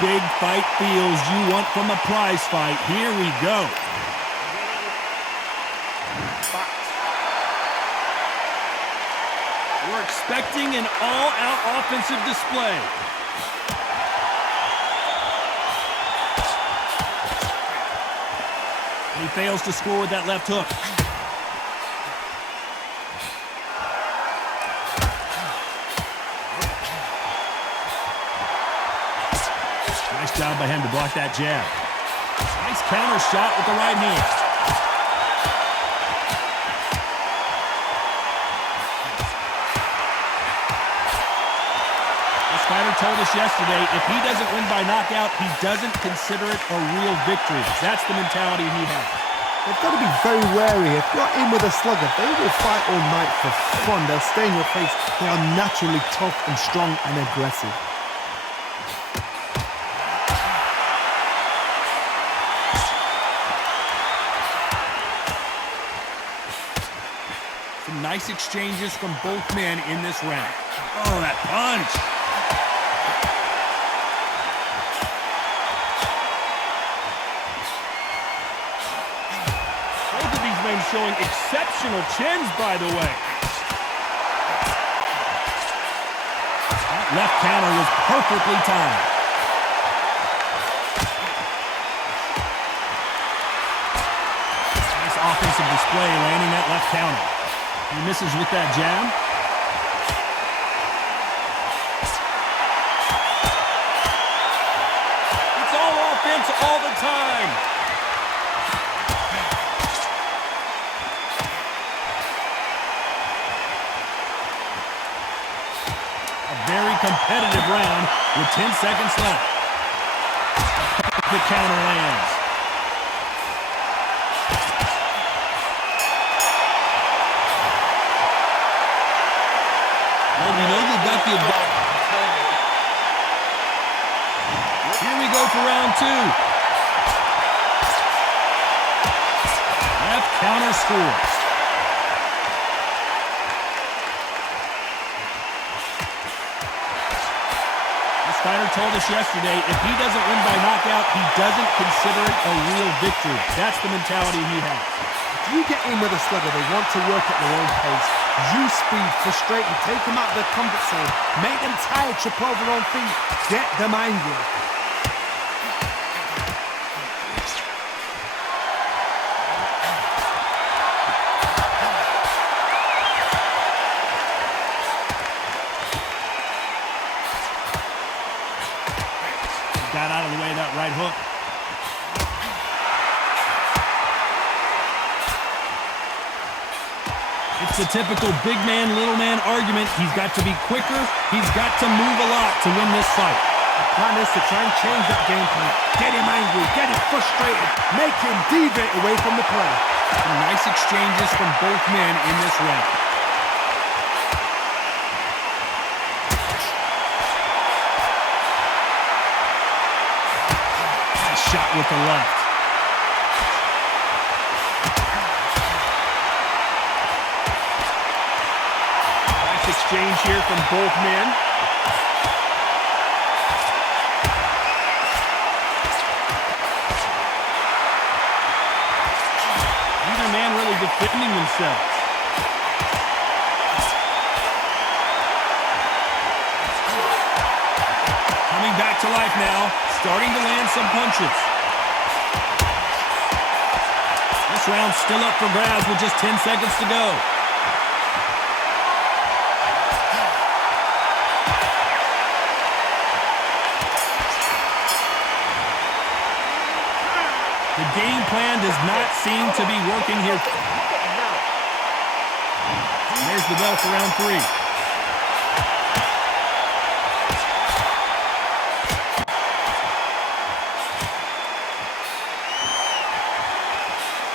Big fight feels you want from a prize fight. Here we go. We're expecting an all-out offensive display. And he fails to score with that left hook. Nice job by him to block that jab. Nice counter shot with the right hand. This fighter told us yesterday, if he doesn't win by knockout, he doesn't consider it a real victory. That's the mentality he has. They've got to be very wary. If you're in with a slugger, they will fight all night for fun. They'll stay in your face. They are naturally tough and strong and aggressive. Some nice exchanges from both men in this round. Oh, that punch. Both of these men showing exceptional chins, by the way. That left counter was perfectly timed. Nice offensive display, landing that left counter. He misses with that jab. It's all offense all the time. A very competitive round with 10 seconds left. The counter lands. We know you've got the advantage. Here we go for round two. Left counter scores. This fighter told us yesterday, if he doesn't win by knockout, he doesn't consider it a real victory. That's the mentality he has. If you get in with a slugger, they want to work at their own pace. Use speed, frustrate them, take them out of their comfort zone, make them tired, trip over their own feet, get them angry. Got out of the way of that right hook. It's the typical big man, little man argument. He's got to be quicker. He's got to move a lot to win this fight. The plan is to try and change that game plan. Get him angry, get him frustrated, make him deviate away from the play. Some nice exchanges from both men in this round. Nice shot with the left. Exchange here from both men. Neither man really defending themselves. Coming back to life now, starting to land some punches. This round's still up for grabs with just 10 seconds to go. The game plan does not seem to be working here. There's the bell for round three.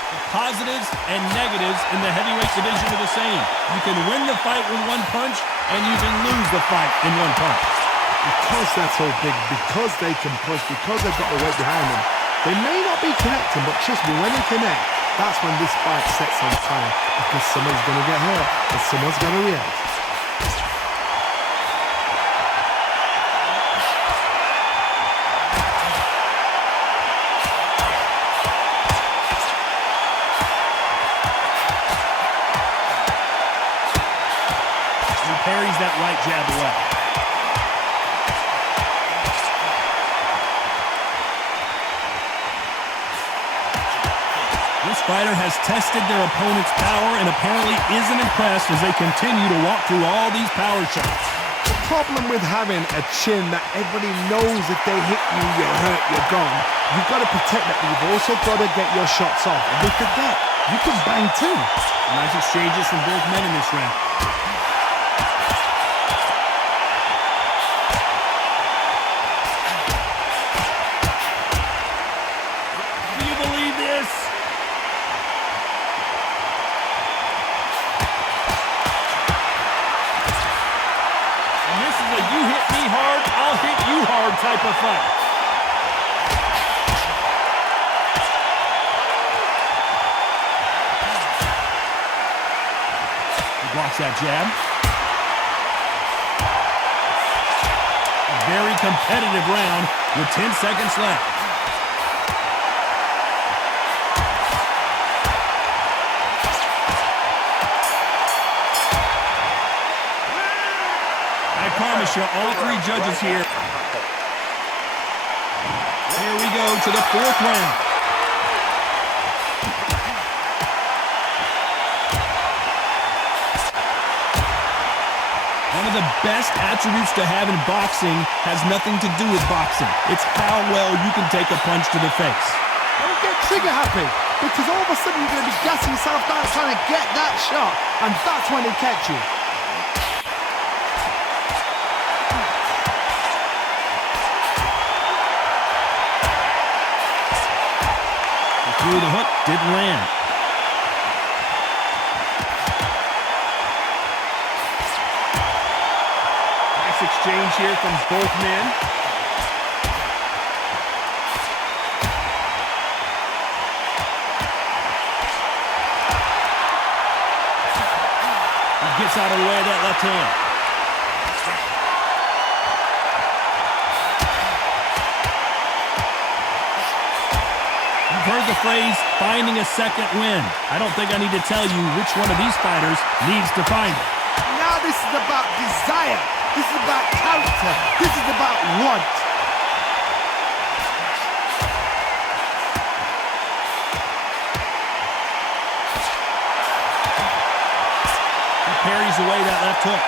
The positives and negatives in the heavyweight division are the same. You can win the fight with one punch, and you can lose the fight in one punch. Because they're so big, because they can push, because they've got the weight behind them, they may not be connecting, but trust me, when they connect, that's when this fight sets on fire. Because someone's going to get hurt, and someone's going to react. lays that right jab away. This fighter has tested their opponent's power and apparently isn't impressed as they continue to walk through all these power shots. The problem with having a chin that everybody knows if they hit you, you're hurt, you're gone. You've got to protect that, but you've also got to get your shots off. And look at that. You can bang too. Nice exchanges from both men in this round. Do you believe this? And this is a you hit me hard, I'll hit you hard type of fight. Blocks that jab. A very competitive round with 10 seconds left. I promise you, all three judges here. Here we go to the fourth round. One of the best attributes to have in boxing has nothing to do with boxing. It's how well you can take a punch to the face. Don't get trigger happy, because all of a sudden you're going to be gassing yourself down trying to get that shot, and that's when they catch you. He threw the hook, didn't land. Exchange here from both men. He gets out of the way of that left hand. You've heard the phrase, finding a second win. I don't think I need to tell you which one of these fighters needs to find it. Now this is about desire. This is about character. This is about want. He parries away that left hook.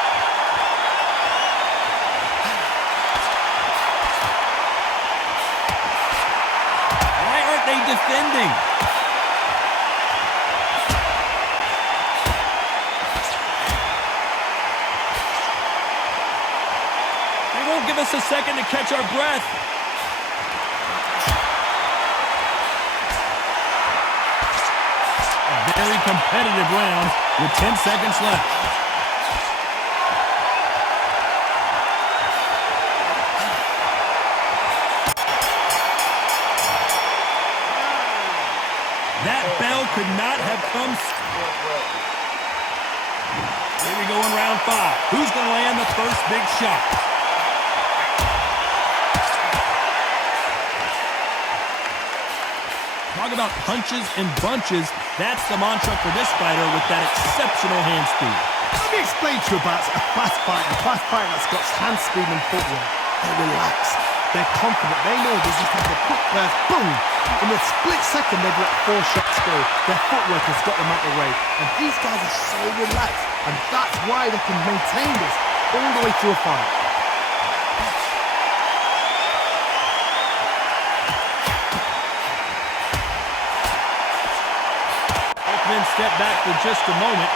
Why aren't they defending? Give us a second to catch our breath. A very competitive round with 10 seconds left. That bell could not have come. Here we go in round 5. Who's going to land the first big shot? Talk about punches and bunches. That's the mantra for this fighter with that exceptional hand speed. Let me explain to you about a fast fighter that's got hand speed and footwork. They're relaxed. They're confident. They know this is like a quick burst. Boom! In a split second, they've let 4 shots go. Their footwork has got them out of the way. And these guys are so relaxed. And that's why they can maintain this all the way through a fight. Men step back for just a moment.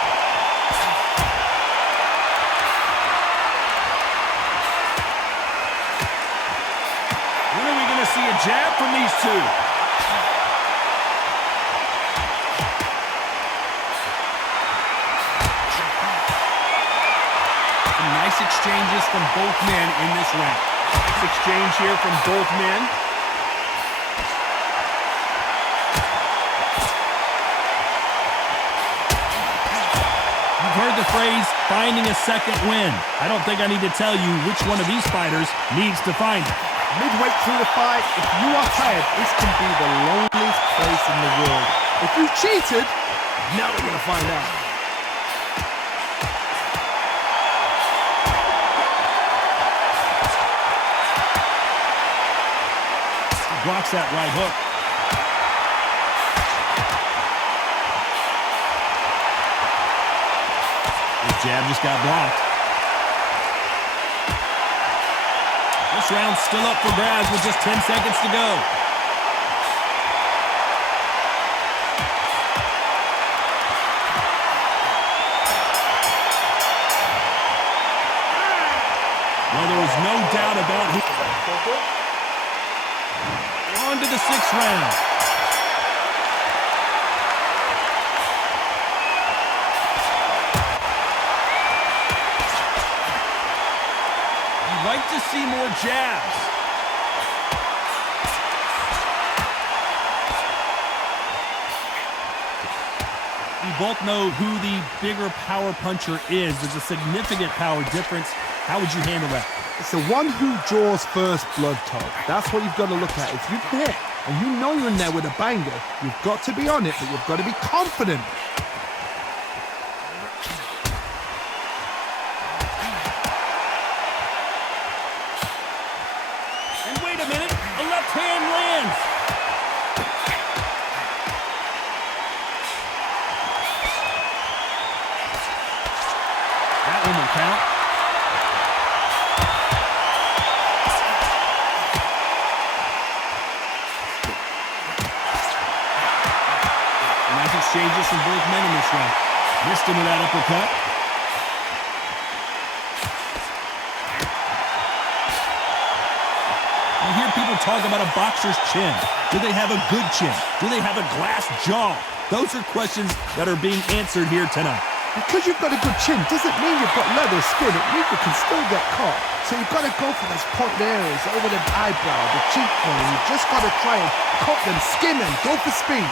When are we going to see a jab from these two? Some nice exchanges from both men in this round. Nice exchange here from both men. Heard the phrase, finding a second win. I don't think I need to tell you which one of these fighters needs to find it. Midway through the fight, if you are tired, this can be the loneliest place in the world. If you cheated, now we're going to find out. Blocks that right hook. His jab just got blocked. This round's still up for grabs with just 10 seconds to go. Well, there was no doubt about who. On to the 6th round. You'd like to see more jabs. We both know who the bigger power puncher is. There's a significant power difference. How would you handle that? It's the one who draws first blood, Todd. That's what you've got to look at. If you're there and you know you're in there with a banger, you've got to be on it, but you've got to be confident. And wait a minute, a left hand lands. That one will count. Exchanges from both men in this round. Missed him with that uppercut. You hear people talk about a boxer's chin. Do they have a good chin? Do they have a glass jaw? Those are questions that are being answered here tonight. Because you've got a good chin doesn't mean you've got leather skin. It means you can still get caught. So you've got to go for those pointed areas over the eyebrow, the cheekbone. You've just got to try and cut them, skin them, go for speed.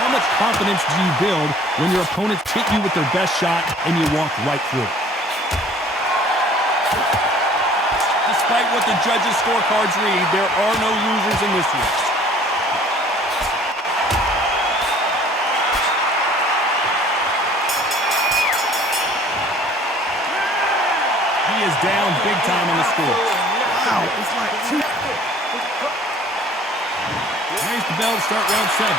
How much confidence do you build when your opponents hit you with their best shot and you walk right through it? Despite what the judges' scorecards read, there are no losers in this one. He is down big time on the score. Wow, it's like two. There's the bell to start round 7.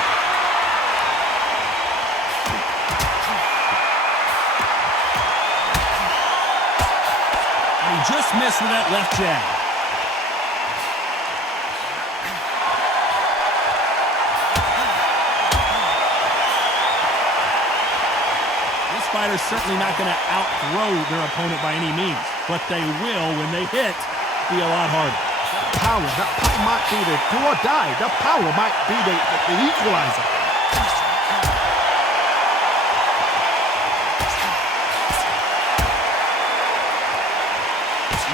Just missed with that left jab. This fighter's certainly not going to outthrow their opponent by any means, but they will, when they hit, be a lot harder. That power might be the do or die. That power might be the equalizer.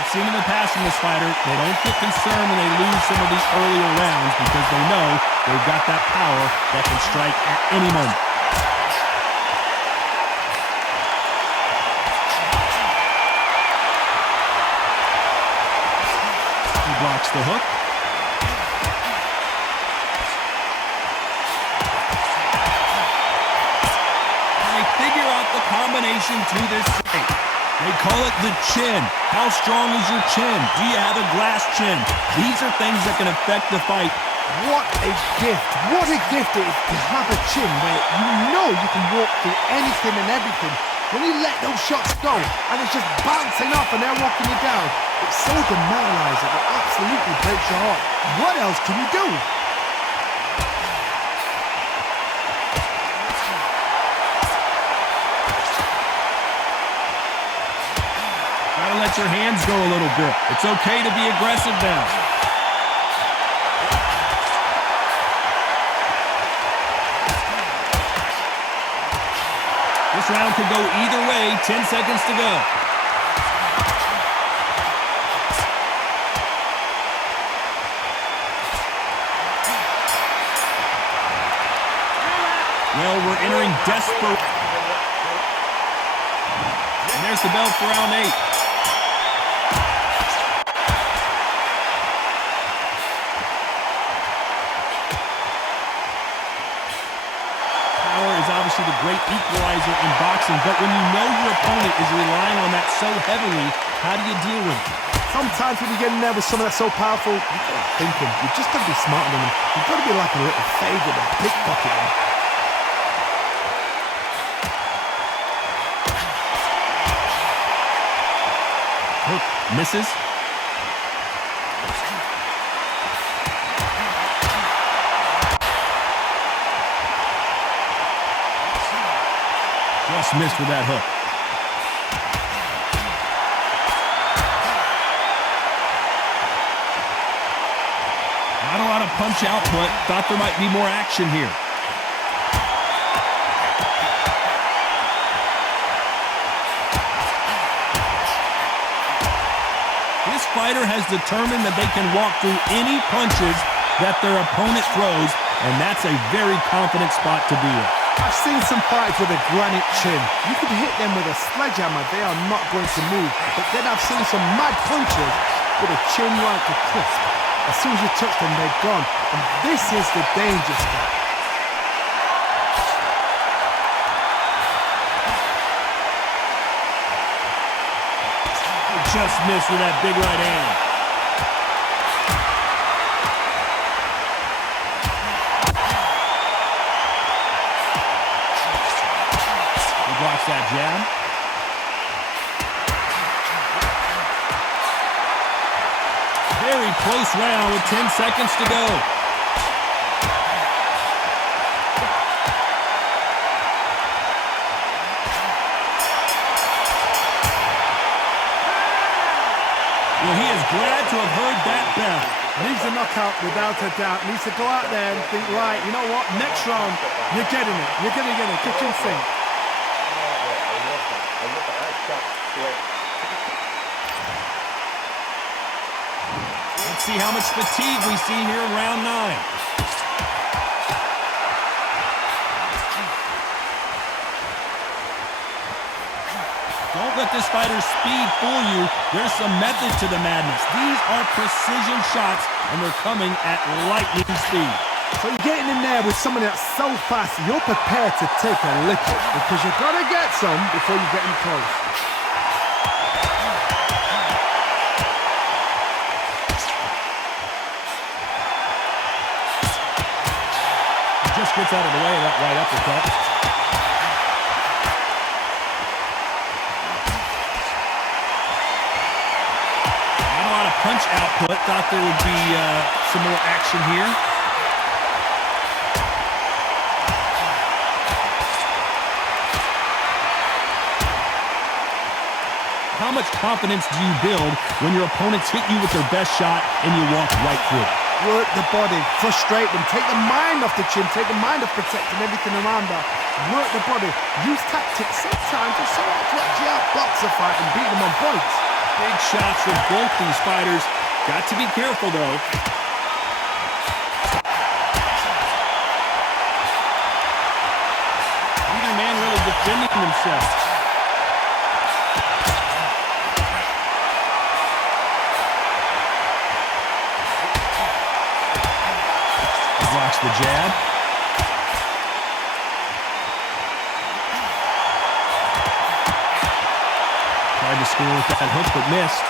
Seen in the past from this fighter, they don't get concerned when they lose some of these earlier rounds because they know they've got that power that can strike at any moment. He blocks the hook. And they figure out the combination to this fight. They call it the chin. How strong is your chin? Do you have a glass chin? These are things that can affect the fight. What a gift. What a gift it is to have a chin where you know you can walk through anything and everything. When you let those shots go and it's just bouncing off and they're walking you down, it's so demoralizing. It absolutely breaks your heart. What else can you do? Let your hands go a little bit. It's okay to be aggressive now. This round could go either way. 10 seconds to go. Well, we're entering desperate. And there's the bell for round 8. Power is obviously the great equalizer in boxing, but when you know your opponent is relying on that so heavily, how do you deal with it? Sometimes when you get in there with someone that's so powerful, you've got to think him. You just got to be smarter than him. You've got to be like a little favourite and pickpocket him. Hook misses. Just missed with that hook. Not a lot of punch output. Thought there might be more action here. This fighter has determined that they can walk through any punches that their opponent throws, and that's a very confident spot to be in. I've seen some fighters with a granite chin. You could hit them with a sledgehammer, they are not going to move. But then I've seen some mad punchers with a chin like a crisp. As soon as you touch them, they're gone. And this is the danger spot. Just missed with that big right hand. He blocks that jab. Very close round with 10 seconds to go. Well, he is glad to have heard that bell. Needs a knockout without a doubt. Needs to go out there and think, right, you know what? Next round, you're getting it. You're going to get it. Kitchen sink. Let's see how much fatigue we see here in round 9. Don't let this fighter's speed fool you. There's some method to the madness. These are precision shots, and they're coming at lightning speed. So you're getting in there with someone that's so fast, you're prepared to take a licking because you've got to get some before you get in close. Just gets out of the way of that right uppercut. Punch output. Thought there would be some more action here. How much confidence do you build when your opponents hit you with their best shot and you walk right through it? Work the body, frustrate them, take the mind off the chin, take the mind off protecting everything around that. Work the body, use tactics sometimes to so to actually outbox a fight and beat them on points. Big shots from both these fighters. Got to be careful, though. Neither man really defending themselves. He blocks the jab. Tried to score with that hook, but missed.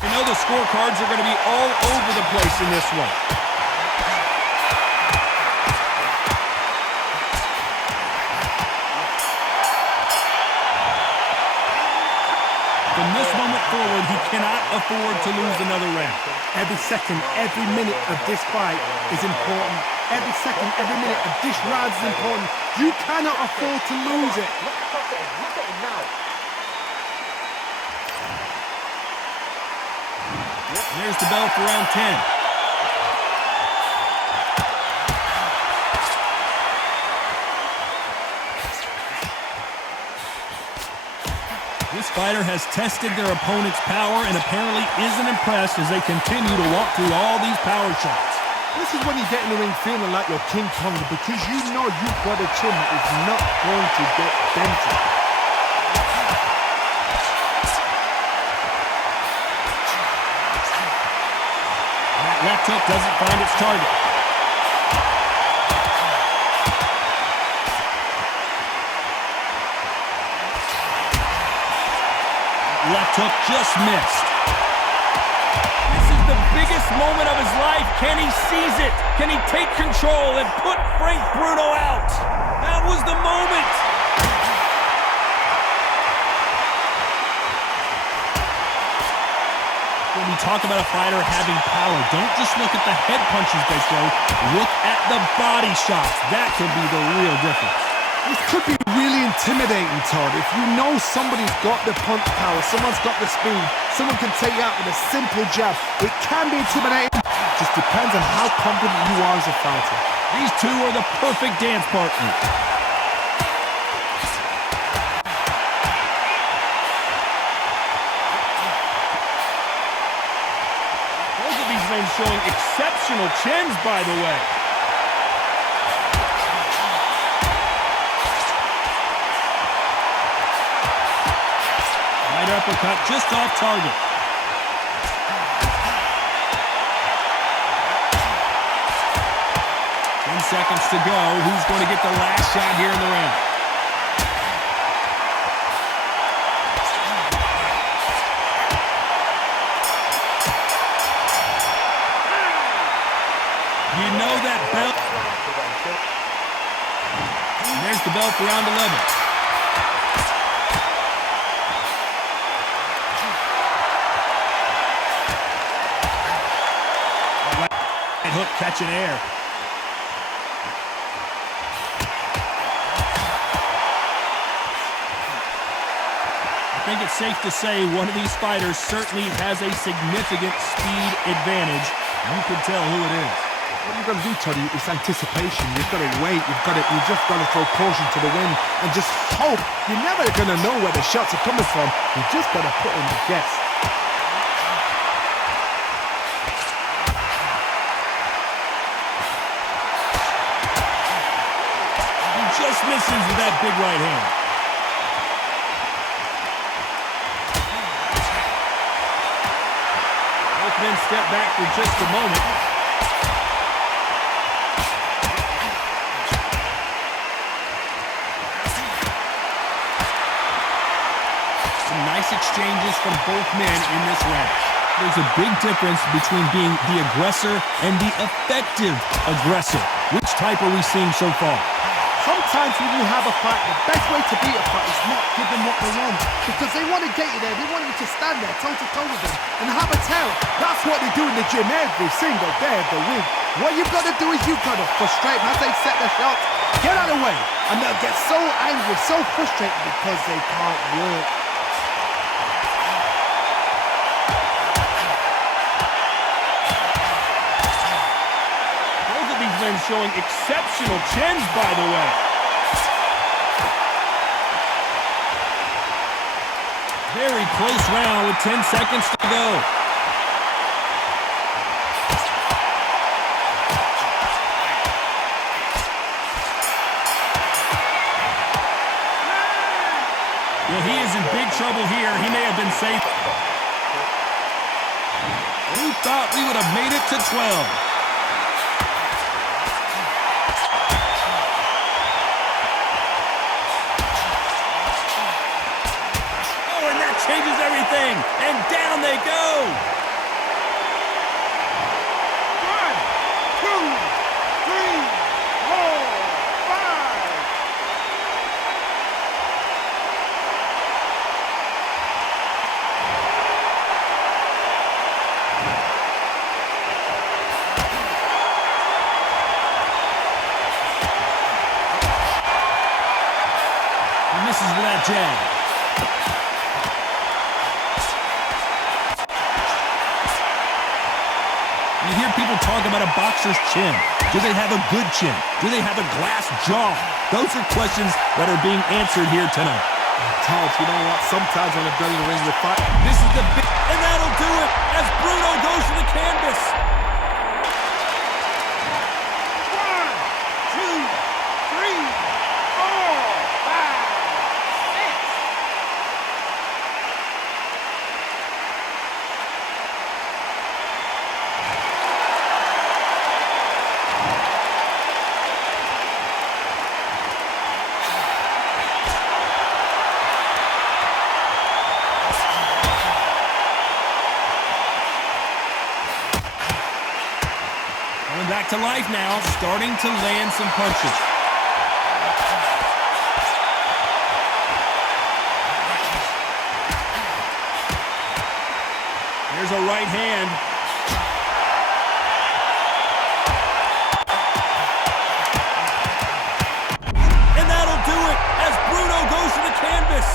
You know the scorecards are going to be all over the place in this one. From this moment forward, he cannot afford to lose another round. Every second, every minute of this fight is important. Every second, every minute of this round is important. You cannot afford to lose it. There's the bell for round 10. This fighter has tested their opponent's power and apparently isn't impressed as they continue to walk through all these power shots. This is when you get in the ring feeling like you're King Kong because you know you've got a chin that is not going to get dented. Left hook doesn't find its target. Left hook just missed. This is the biggest moment of his life. Can he seize it? Can he take control and put Frank Bruno out? That was the moment. When we talk about a fighter having power, don't just look at the head punches they throw. Look at the body shots. That can be the real difference. This could be really intimidating, Todd. If you know somebody's got the punch power, someone's got the speed, someone can take you out with a simple jab, it can be intimidating. Just depends on how confident you are as a fighter. These two are the perfect dance partners. Both of these men showing exceptional chins, by the way. Right uppercut just off target. 10 seconds to go. Who's going to get the last shot here in the round? You know that belt. And there's the bell for round 11. Right hook catching air. I think it's safe to say one of these fighters certainly has a significant speed advantage. You can tell who it is. What you've got to do, Toddy, is anticipation. You've got to wait. You just got to throw caution to the wind and just hope. You're never going to know where the shots are coming from. You just got to put in the guess. He just misses with that big right hand. Both men step back for just a moment. Nice exchanges from both men in this round. There's a big difference between being the aggressor and the effective aggressor. Which type are we seeing so far? Sometimes when you have a fight, the best way to beat a fight is not give them what they want. Because they want to get you there. They want you to stand there toe-to-toe with them and have a tell. That's what they do in the gym every single day of the week. What you've got to do is you've got to frustrate them as they set their shots. Get out of the way. And they'll get so angry, so frustrated because they can't work. Showing exceptional chins, by the way. Very close round with 10 seconds to go. Yeah, he is in big trouble here. He may have been safe. Who thought we would have made it to 12? Changes everything, and down they go. 1, 2, 3, 4, 5. He misses with that jab. You hear people talk about a boxer's chin. Do they have a good chin? Do they have a glass jaw? Those are questions that are being answered here tonight. Todd, you know what? Sometimes when I've done in the ring with fight. This is the big, and that'll do it as Bruno goes to the canvas. 1, 2, 3, 4, 5, 6. to life now, starting to land some punches. There's a right hand. And that'll do it as Bruno goes to the canvas.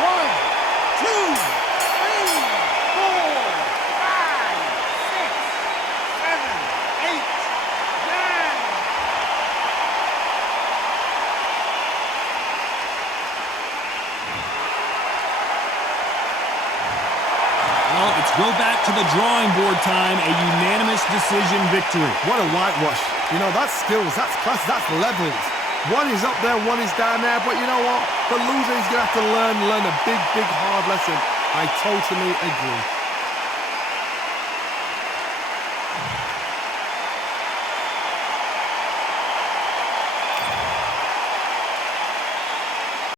1, 2, 3, 4, 5, 6, 7, 8, 9. Well, it's go back to the drawing board time, a unanimous decision victory. What a whitewash. You know, that's skills, that's class, that's levels. One is up there, one is down there, but you know what? The loser is going to have to learn a big, hard lesson. I totally agree.